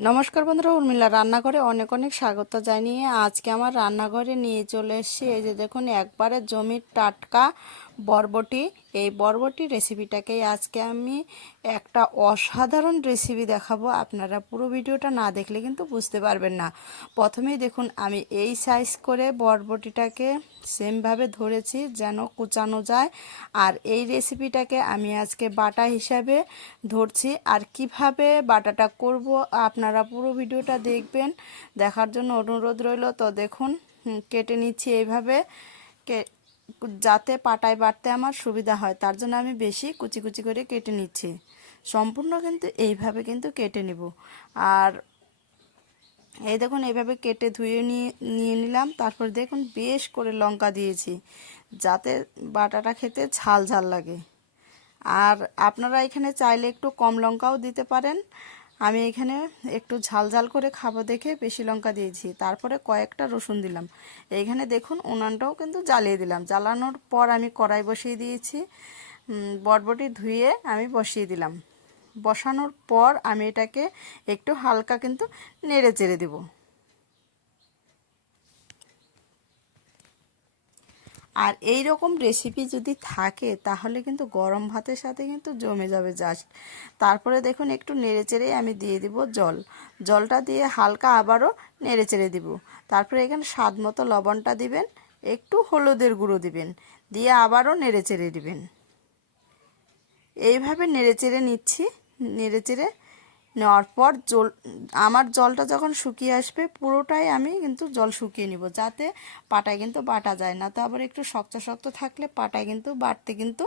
নমস্কার বন্ধুরা, উর্মিলা রান্নাঘরে অনেক অনেক স্বাগত জানিয়ে আজকে আমার রান্নাঘরে নিয়ে চলে এসেছি। এই যে দেখুন, একবারে জমির টাটকা বরবটি। এই বরবটি রেসিপিটাকেই আজকে আমি একটা অসাধারণ রেসিপি দেখাবো। আপনারা পুরো ভিডিওটা না দেখলে কিন্তু বুঝতে পারবেন না। প্রথমেই দেখুন, আমি এই সাইজ করে বরবটিটাকে সেমভাবে ধরেছি যেন কুচানো যায়। আর এই রেসিপিটাকে আমি আজকে বাটা হিসাবে ধরছি। আর কীভাবে বাটাটা করব আপনারা পুরো ভিডিওটা দেখবেন। দেখার জন্য অনুরোধ রইল। তো দেখুন কেটে নিচ্ছি এইভাবে। যাতে পাটায় বাটতে আমার সুবিধা হয়, তার জন্য আমি বেশি কুচি কুচি করে কেটে নিচ্ছি। সম্পূর্ণ কিন্তু এইভাবে কিন্তু কেটে নিব। আর এই দেখুন, এইভাবে কেটে ধুয়ে নিয়ে নিয়ে নিলাম। তারপর দেখুন, বেশ করে লঙ্কা দিয়েছি, যাতে বাটাটা খেতে ঝাল ঝাল লাগে। আর আপনারা এখানে চাইলে একটু কম লঙ্কাও দিতে পারেন। আমি এখানে একটু ঝাল ঝাল করে খাব দেখে বেশি লঙ্কা দিয়েছি। তারপরে কয়েকটা রসুন দিলাম। এইখানে দেখুন উনানটাও কিন্তু জ্বালিয়ে দিলাম। জ্বালানোর পর আমি কড়াই বসিয়ে দিয়েছি। বটবটি ধুয়ে আমি বসিয়ে দিলাম। বসানোর পর আমি এটাকে একটু হালকা কিন্তু নেড়ে চেড়ে দেবো। আর এই রকম রেসিপি যদি থাকে, তাহলে কিন্তু গরম ভাতের সাথে কিন্তু জমে যাবে জাস্ট তারপরে দেখুন, একটু নেড়ে চেড়ে আমি দিয়ে দিব জল। জলটা দিয়ে হালকা আবারও নেড়ে চেড়ে দিব। তারপরে এখানে স্বাদ মতো লবণটা দিবেন, একটু হলুদের গুঁড়ো দিবেন, দিয়ে আবারও নেড়ে চেড়ে দিবেন। এইভাবে নেড়ে চেড়ে নিচ্ছি, নেড়ে চেড়ে নেওয়ার পর জল, আমার জলটা যখন শুকিয়ে আসবে, পুরোটাই আমি কিন্তু জল শুকিয়ে নিব, যাতে পাটায় কিন্তু বাটা যায় না। তো আবার একটু শক্ত শক্ত থাকলে পাটায় কিন্তু বাটতে কিন্তু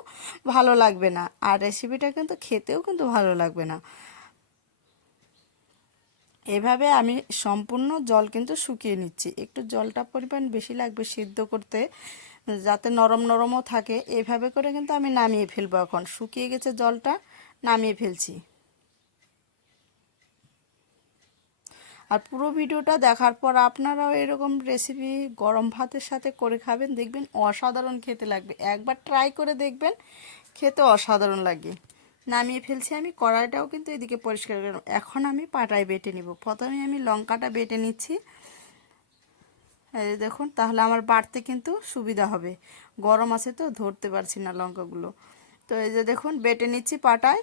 ভালো লাগবে না, আর রেসিপিটা কিন্তু খেতেও কিন্তু ভালো লাগবে না। এভাবে আমি সম্পূর্ণ জল কিন্তু শুকিয়ে নিচ্ছি। একটু জলটা পরিমাণ বেশি লাগবে সিদ্ধ করতে, যাতে নরম নরমও থাকে। এভাবে করে কিন্তু আমি নামিয়ে ফেলব এখন। শুকিয়ে গেছে জলটা, নামিয়ে ফেলছি। আর পুরো ভিডিওটা দেখার পর আপনারাও এরকম রেসিপি গরম ভাতের সাথে করে খাবেন, দেখবেন অসাধারণ খেতে লাগবে। একবার ট্রাই করে দেখবেন, খেতে অসাধারণ লাগে। নামিয়ে ফেলছি আমি, কড়াইটাও কিন্তু এদিকে পরিষ্কার করলাম এখন আমি পাটায় বেটে নিব। প্রথমে আমি লঙ্কাটা বেটে নিচ্ছি। দেখুন, তাহলে আমার বাড়তে কিন্তু সুবিধা হবে। গরম আছে তো, ধরতে পারছি না লঙ্কাগুলো। তো এই যে দেখুন, বেটে নিচ্ছি পাটায়।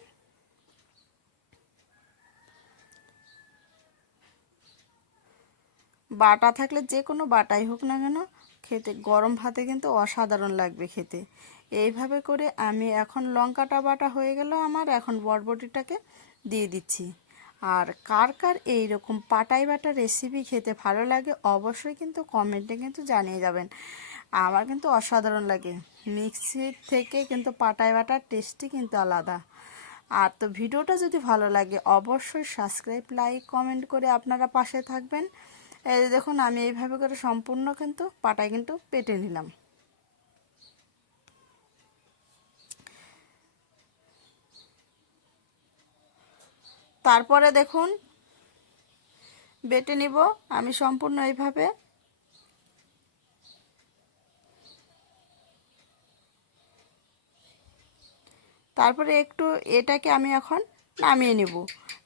বাটা থাকলে যে কোনো বাটাই হোক না কেন খেতে, গরম ভাতে কিন্তু অসাধারণ লাগবে খেতে। এইভাবে করে আমি এখন লঙ্কাটা বাটা হয়ে গেল আমার, এখন বরবটিটাকে দিয়ে দিচ্ছি। আর কার কার এই রকম পাটাই বাটা রেসিপি খেতে ভালো লাগে অবশ্যই কিন্তু কমেন্টে কিন্তু জানিয়ে যাবেন। আমার কিন্তু অসাধারণ লাগে। মিক্সির থেকে কিন্তু পাটাই বাটার টেস্টই কিন্তু আলাদা। আর তো ভিডিওটা যদি ভালো লাগে অবশ্যই সাবস্ক্রাইব লাইক কমেন্ট করে আপনারা পাশে থাকবেন। এই দেখুন, আমি এইভাবে করে সম্পূর্ণ কিন্তু পাটায় কিন্তু পেটে নিলাম। তারপরে দেখুন, বেটে নিব। আমি সম্পূর্ণ এইভাবে তারপরে একটু এটাকে আমি এখন নামিয়ে নিব।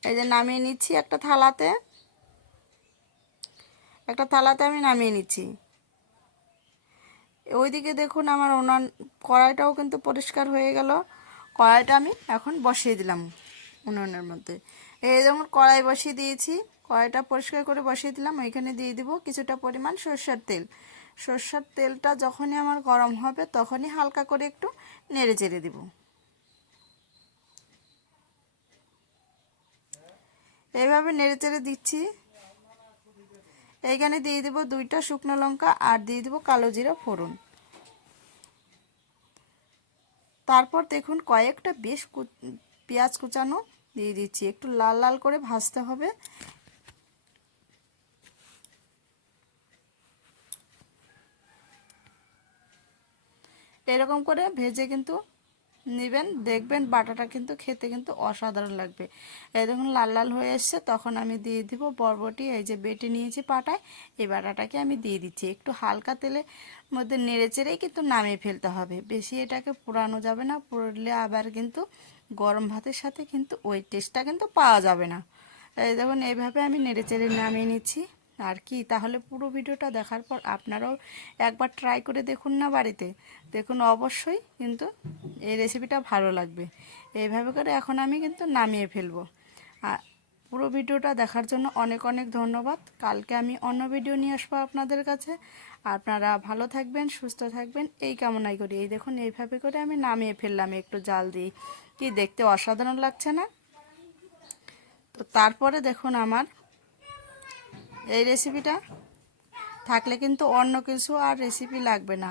এই যে নামিয়ে নিচ্ছি একটা থালাতে। একটা থালাতে আমি নামিয়ে নিচ্ছি। ওইদিকে দেখুন আমার ওনার কড়াইটাও কিন্তু পরিষ্কার হয়ে গেল। কড়াইটা আমি এখন বসিয়ে দিলাম উনুনের মধ্যে। এই যেমন কড়াই বসিয়ে দিয়েছি। কড়াইটা পরিষ্কার করে বসিয়ে দিলাম। ওইখানে দিয়ে দিব কিছুটা পরিমাণ সর্ষের তেল। সর্ষের তেলটা যখনই আমার গরম হবে তখনই হালকা করে একটু নেড়ে চেড়ে দিব। এইভাবে নেড়ে চেড়ে দিচ্ছি। এইখানে দিয়ে দেবো দুইটা শুকনো লঙ্কা আর দিয়ে দেবো কালো জিরা ফোড়ন। তারপর দেখুন কয়েকটা বেশ কু, পেঁয়াজ কুচানো দিয়ে দিচ্ছি। একটু লাল লাল করে ভাজতে হবে। এরকম করে ভেজে কিন্তু নেবেন। দেখবেন বাটাটা কিন্তু খেতে কিন্তু অসাধারণ লাগবে। এই দেখুন, লাল লাল হয়ে এসছে। তখন আমি দিয়ে দিব বরবটি। এই যে বেটে নিয়েছি পাটায়, এই বাটাটাকে আমি দিয়ে দিচ্ছি। একটু হালকা তেলের মধ্যে নেড়ে চেড়েই কিন্তু নামিয়ে ফেলতে হবে। বেশি এটাকে পোড়ানো যাবে না। পুড়লে আবার কিন্তু গরম ভাতের সাথে কিন্তু ওই টেস্টটা কিন্তু পাওয়া যাবে না। এই দেখুন, এইভাবে আমি নেড়ে চেড়ে নামিয়ে নিচ্ছি। আর কি, তাহলে পুরো ভিডিওটা দেখার পর আপনারাও একবার ট্রাই করে দেখুন না বাড়িতে। দেখুন, অবশ্যই কিন্তু এই রেসিপিটা ভালো লাগবে। এইভাবে করে এখন আমি কিন্তু নামিয়ে ফেলব। আর পুরো ভিডিওটা দেখার জন্য অনেক অনেক ধন্যবাদ। কালকে আমি অন্য ভিডিও নিয়ে আসব আপনাদের কাছে। আপনারা ভালো থাকবেন, সুস্থ থাকবেন। এই কামনাই করি। এই দেখুন, এইভাবে করে আমি নামিয়ে ফেললাম একটু জাল দিয়ে। কি দেখতে অসাধারণ লাগছে না? তো তারপরে দেখুন আমার এই রেসিপিটা থাকলে কিন্তু অন্য কিছু আর রেসিপি লাগবে না।